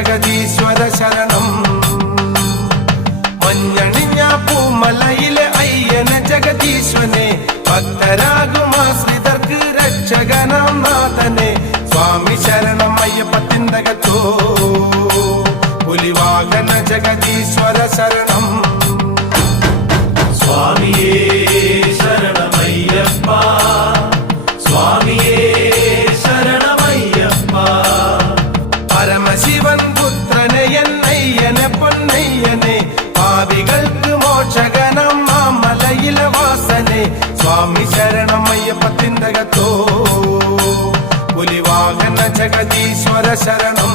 ജഗദീശ്വര ശരണം മഞ്ഞണിഞ്ഞ പൂമലയിലെ അയ്യന ജഗദീശ്വനെ ഭക്തരാകും ആശ്രിതർക്ക് രക്ഷകനാം നാഥനെ സ്വാമി ശരണം അയ്യപ്പത്തിന്തകത്തോ പുലിവാഹന ജഗദീശ്വര ശരണം സ്വാമിയേ ശരണമയ്യപ്പ സ്വാമിയേ ശരണമയ്യപ്പ പരമശിവൻ പുത്രനെ എന്നയ്യനെ പൊന്നയ്യനെ പാപികൾക്ക് മോക്ഷകനം മാമലയിലെ വാസനെ സ്വാമി ശരണം അയ്യപ്പത്തിന്തകത്തോ പുലിവാഹന ജഗദീശ്വര ശരണം